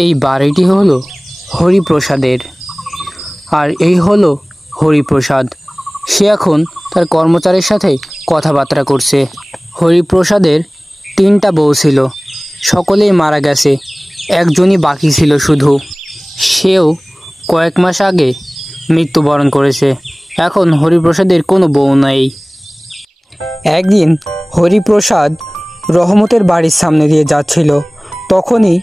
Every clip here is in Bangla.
এই বাড়িটি হলো হরিপ্রসাদের, আর এই হলো হরিপ্রসাদ। সে এখন তার কর্মচারীর সাথে কথাবার্তা করছে। হরিপ্রসাদের 3টা বউ ছিল, সকলেই মারা গেছে, একজনই বাকি ছিল শুধু। সেও কয়েক মাস আগে মৃত্যুবরণ করেছে। এখন হরিপ্রসাদের কোনো বউ নাই। একদিন হরিপ্রসাদ রহমতের বাড়ির সামনে দিয়ে যাচ্ছিল, তখনই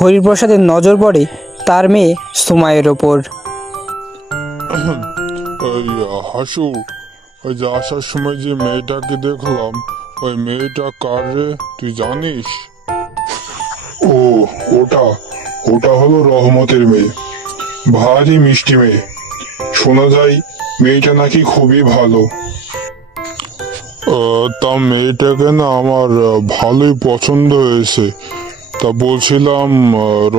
হরিপ্রসাদের নজর পড়ে তার মেয়ে সুমাইয়ের ওপর। হাসু, ওই যে আসার সময় যে মেয়েটাকে দেখলাম, ওই মেয়েটা কার রে, তুই জানিস? ও, ওটা ওটা হলো রহমতের মেয়ে, ভারী মিষ্টি মেয়ে। শোনা যায় মেয়েটা নাকি খুবই ভালো। তা মেয়েটাকে না আমার ভালোই পছন্দ হয়েছে। তা বলছিলাম,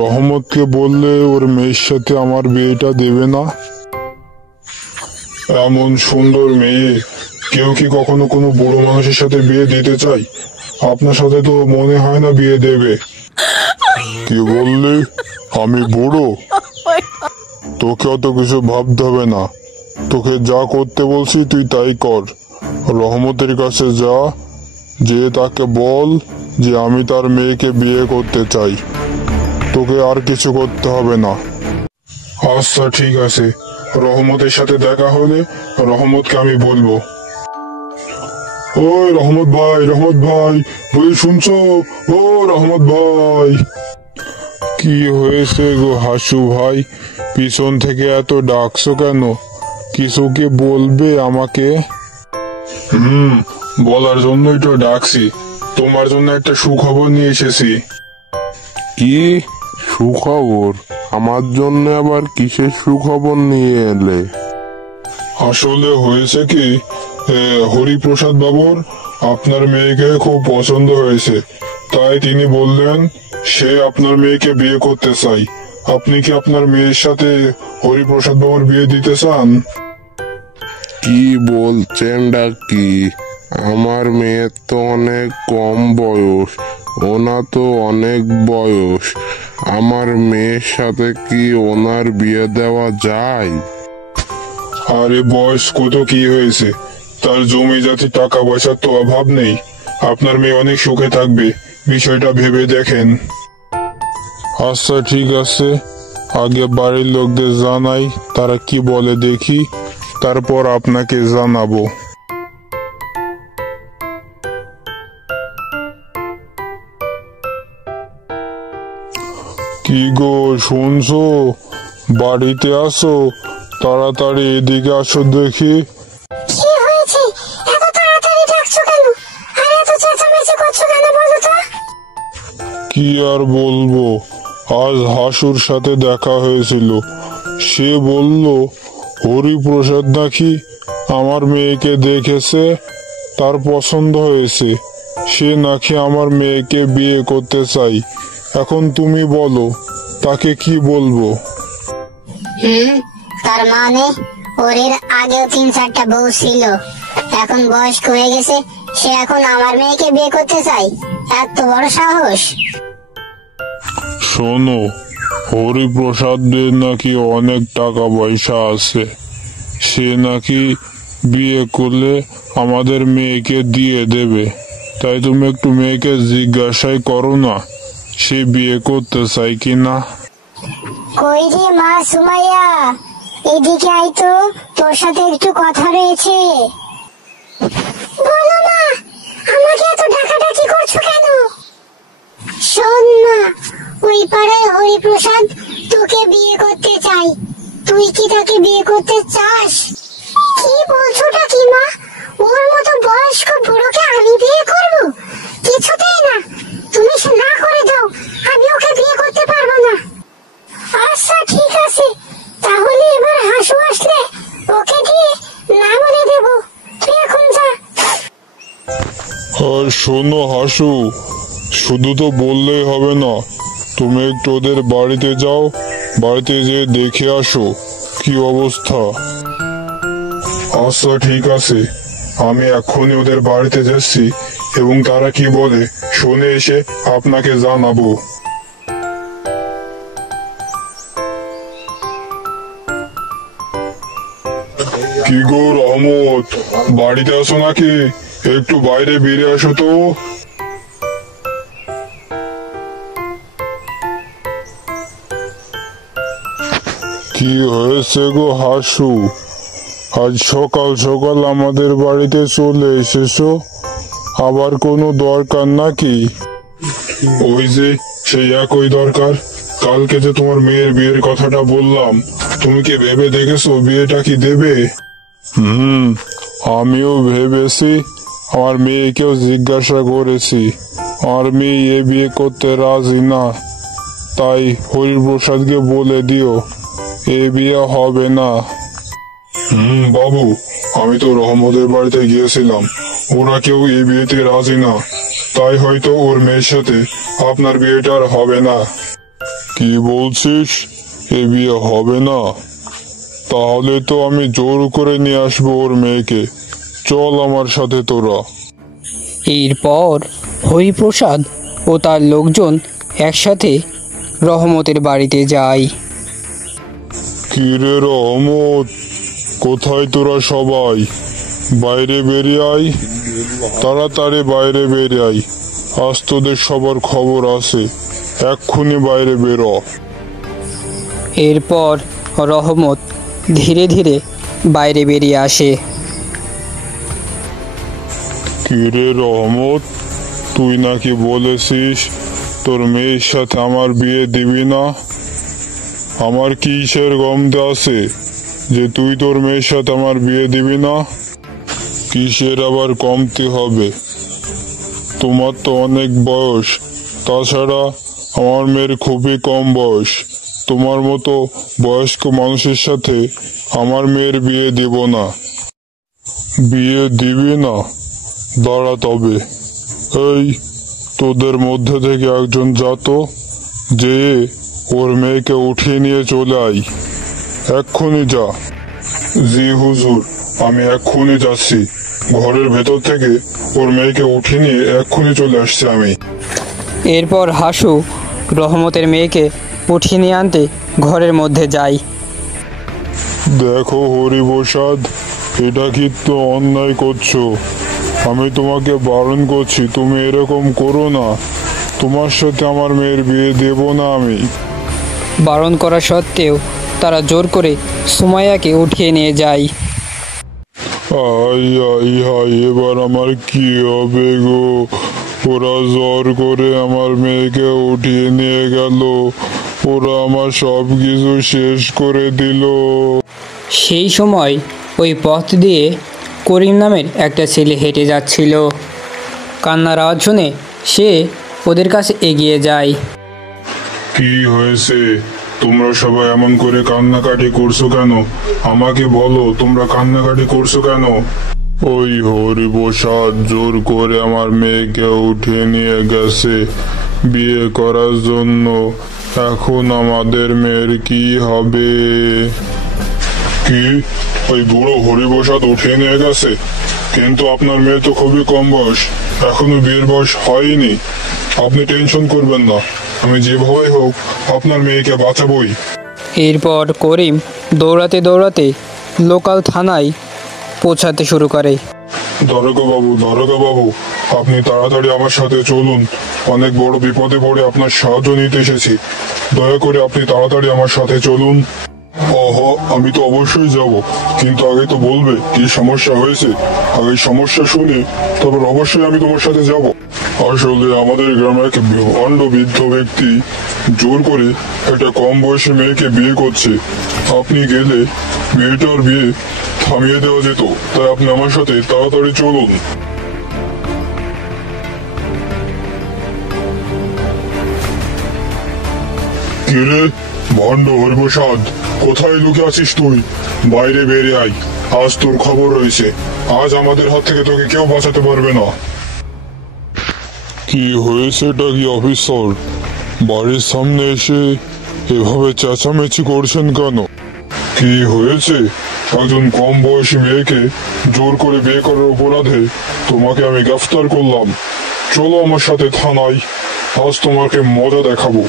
রহমতকে বললে ওর মেয়ের সাথে আমার বিয়েটা দেবে না? এমন সুন্দর মেয়ে কেউ কি কখনো কোনো বুড়ো মানুষের সাথে বিয়ে দিতে চায়? আপনার সাথে তো মনে হয় না বিয়ে দেবে। কি বললি? আমি বুড়ো? তোকে অত কিছু ভাবতে হবে না। তোকে যা করতে বলছি তুই তাই কর। রহমতের কাছে যা, যে তাকে বল যে আমি তার মেয়েকে বিয়ে করতে চাই। তোকে আর কিছু করতে হবে না। আচ্ছা ঠিক আছে, রহমতের সাথে দেখা হলে রহমতকে আমি বলবো। ওই রহমত ভাই, রহমত ভাই, বলি শুনছো? ও রহমত ভাই। কি হয়েছে গো হাসু ভাই, পিছন থেকে এত ডাকছো কেন? কিছু কি বলবে আমাকে? বলার জন্যই তো ডাকছি। তোমার জন্য একটা সুখবর নিয়ে এসেছি। কি সুখবর? আমার জন্য আবার কিসের সুখবর নিয়ে এলে? আসলে হয়েছে কি, হরিপ্রসাদ বাবুর আপনার মেয়েকে খুব পছন্দ হয়েছে, তাই তিনি বললেন সে আপনার মেয়েকে বিয়ে করতে চাই। আপনি কি আপনার মেয়ের সাথে হরিপ্রসাদ বাবুর বিয়ে দিতে চান? কি বলছেন ডাকি? আমার মেয়ের তো অনেক কম বয়স, ওনা তো অনেক বয়স। আমার মেয়ের সাথে কি ওনার বিয়ে দেওয়া যায়? আরে বয়স কত কি হয়েছে, তার জমি জাতি টাকা পয়সার তো অভাব নেই। আপনার মেয়ে অনেক সুখে থাকবে, বিষয়টা ভেবে দেখেন। আচ্ছা ঠিক আছে, আগে বাড়ির লোকদের জানাই, তারা কি বলে দেখি, তারপর আপনাকে জানাবো। কি গো শুনছো? বাড়িতে আসো, তাড়াতাড়ি এদিকে আসো দেখি। কি হয়েছে? এত তাড়াতাড়ি ডাকছো কেন? আর এত চেঁচামেচি করছো কেন বলো তো? কি আর বলবো, আজ হাসুর সাথে দেখা হয়েছিল। সে বলল হরিপ্রসাদ নাকি আমার মেয়েকে দেখেছে, তার পছন্দ হয়েছে, সে নাকি আমার মেয়েকে বিয়ে করতে চাই। এখন তুমি বলো তাকে কি বলবো? তার মানে ওর এর আগেও 3-4টা বউ ছিল, এখন বয়স্ক হয়ে গেছে, সে এখন আমার মেয়েকে বিয়ে করতে চায়? এত বড় সাহস! শোনো, হরিপ্রসাদের নাকি অনেক টাকা পয়সা আছে, সে নাকি বিয়ে করলে আমাদের মেয়েকে দিয়ে দেবে। তাই তুমি একটু মেয়েকে জিজ্ঞাসাই করো না সে বিয়ে করতে চায় কিনা। কই রে মা সুমাইয়া, এদিকে আয় তো, তোর সাথে একটু কথা রয়েছে। বলো মা, আমাকে এত ডাকাডাকি করছো কেন? শোন মা, ওই পাড়ায় হরিপ্রসাদ তোকে বিয়ে করতে চাই, তুই কি তাকে বিয়ে করতে চাস? কি বলছোটা কি মা? ওর মতো বয়স্ক বুড়োকে আমি বিয়ে করব? কিছুতেই না, তুমি না করে দাও, আমি ওকে বিয়ে করতে পারবো না। আচ্ছা ঠিক আছে, তাহলে এবার হাসু আসলে ওকে দিয়ে না বলে দেব, তুই এখন যা। আর শোনো হাসু, শুধু তো বললেই হবে না, তুমি একটু ওদের বাড়িতে যাও, বাড়িতে যেয়ে দেখে আসো কি অবস্থা। আচ্ছা ঠিক আছে, আমি এক্ষুনি ওদের বাড়িতে যাচ্ছি এবং তারা কি বলে শুনে এসে আপনাকে জানাবো। কি গো রহমত, বাড়িতে আসো নাকি? একটু বাইরে বেরিয়ে আসো তো। কি হয়েছে গো হাসু? আজ সকাল সকাল আমাদের বাড়িতে চলে এসেছো, আবার কোনো দরকার নাকি? ওই যে সেই একই দরকার। কালকে যে তোমার মেয়ের বিয়ের কথাটা বললাম, তুমি কি ভেবে দেখেছো বিয়েটা কি দেবে? আমিও ভেবেছি, আমার মেয়েকেও জিজ্ঞাসা করেছি, আমার মেয়ে এ বিয়ে করতে রাজি না। তাই হরিপ্রসাদকে বলে দিও এ বিয়ে হবে না। বাবু, আমি তো রহমতের বাড়িতে গিয়েছিলাম, ওরা কেউ এই বিয়েতে রাজি না। তাই হয়তো ওর মেয়ের সাথে আপনার বিয়েটা আর হবে না। কি বলছিস? এ বিয়ে হবে না? তাহলে তো আমি জোর করে নিয়ে আসবো ওর মেয়েকে। চল আমার সাথে তোরা। এরপর হরিপ্রসাদ ও তার লোকজন একসাথে রহমতের বাড়িতে যায়। কিরে রহমত, কোথায় তোরা সবাই? বাইরে বেরিয়ে আয়, তাড়াতাড়ি বাইরে বেরিয়ে আয়। আজ তোদের সবার খবর আছে, এক্ষুনি বাইরে বেরো। এরপর রহমত ধীরে ধীরে বাইরে বেরিয়ে আসে। কিরে রহমত, তুই নাকি বলেছিস তোর মেয়ের সাথে আমার বিয়ে দিবি না? আমার কিসের গন্ধ আছে যে তুই তোর মেয়ের সাথে আমার বিয়ে দিবি না? কিসের আবার কমতি হবে? তোমার তো অনেক বয়স, তাছাড়া আমার মেয়ের খুবই কম বয়স। তোমার মতো বয়স্ক মানুষের সাথে আমার মেয়ের বিয়ে দিব না। বিয়ে দিবি না? দাঁড়া তবে। এই, তোদের মধ্যে থেকে একজন যাতো, যে ওর মেয়েকে উঠিয়ে নিয়ে চলে আয়। এক্ষুনি যা। জি হুজুর, আমি এক্ষুনি যাচ্ছি। ঘরের ভেতর থেকে ওর মেয়েকে উঠিয়ে নিয়ে এক্ষুনি চলে আসছি আমি। এরপর হাসু রহমতের মেয়েকে উঠিয়ে নিয়ে আনতে ঘরের মধ্যে যায়। দেখো হরিপ্রসাদ, এটা কিন্তু অন্যায় করছো। আমি তোমাকে বারণ করছি, তুমি এরকম করো না। তোমার সাথে আমার মেয়ের বিয়ে দেব না আমি। বারণ করা সত্ত্বেও তারা জোর করে সুমাইয়াকে উঠিয়ে নিয়ে যায়। আই আই হাই, এবার আমার কি হবে গো? ওরা জোর করে আমার মেয়েকে উঠিয়ে নিয়ে গেল, ওরা আমার সব কিছু শেষ করে দিল। সেই সময় ওই পথ দিয়ে করিম নামের একটা ছেলে হেঁটে যাচ্ছিল। কান্নার আওয়াজ শুনে সে ওদের কাছে এগিয়ে যায়। কি হয়েছে? তোমরা সবাই এমন করে কান্নাকাটি করছো কেন? আমাকে বলো, তোমরা কান্নাকাটি করছো কেন? ওই হরিপ্রসাদ জোর করে আমার মেয়েকে উঠিয়ে নিয়ে গেছে বিয়ে করার জন্য। এখন আমাদের মেয়ের কি হবে? কি? ওই বুড়ো হরিপ্রসাদ উঠিয়ে নিয়ে গেছে? কিন্তু আপনার মেয়ে তো খুবই কম বয়স, এখনো বিয়ের বয়স হয়নি। আপনি টেনশন করবেন না, আমি যেভাবেই হোক আপনার মেয়েকে বাঁচাবই। এরপর করিম দৌড়াতে দৌড়াতে লোকাল থানায় পৌঁছাতে শুরু করে। দারোগা বাবু, আপনি তাড়াতাড়ি আমার সাথে চলুন। অনেক বড় বিপদে পড়ে আপনার সাহায্য নিতে এসেছি। দয়া করে আপনি তাড়াতাড়ি আমার সাথে চলুন। আমি তো অবশ্যই যাব, কিন্তু আগে তো বলবে কি সমস্যা হয়েছে। আগে সমস্যা শুনে তারপর অবশ্যই আমি তোমার সাথে যাব। আসলে আমাদের গ্রামে এক ভণ্ড বৃদ্ধ ব্যক্তি জোর করে একটা কম বয়সী মেয়েকে বিয়ে করছে। আপনি গেলে মেয়েটার বিয়ে থামিয়ে দেওয়া যেত। তাই আপনি আমার সাথে তাড়াতাড়ি চলুন। কিরে ভণ্ড হরিপ্রসাদ, কোথায় লুকে আছিস তুই? বাইরে বেরিয়ে আয়, আজ তোর খবর রয়েছে। আজ আমাদের হাত থেকে তোকে কেউ বাঁচাতে পারবে না। কি হয়েছেটা কি অফিসার? বাড়ির সামনে এসে এভাবে চেঁচামেচি করছেন কেন? কি হয়েছে? একজন কম বয়সী মেয়েকে জোর করে বিয়ে করার অপরাধে তোমাকে আমি গ্রেফতার করলাম। চলো আমার সাথে থানায়, আজ তোমাকে মজা দেখাবো।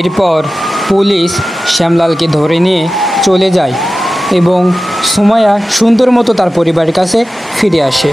এরপর পুলিশ শ্যামলালকে ধরে নিয়ে চলে যায় এবং সুমাইয়া সুন্দর মতো তার পরিবারের কাছে ফিরে আসে।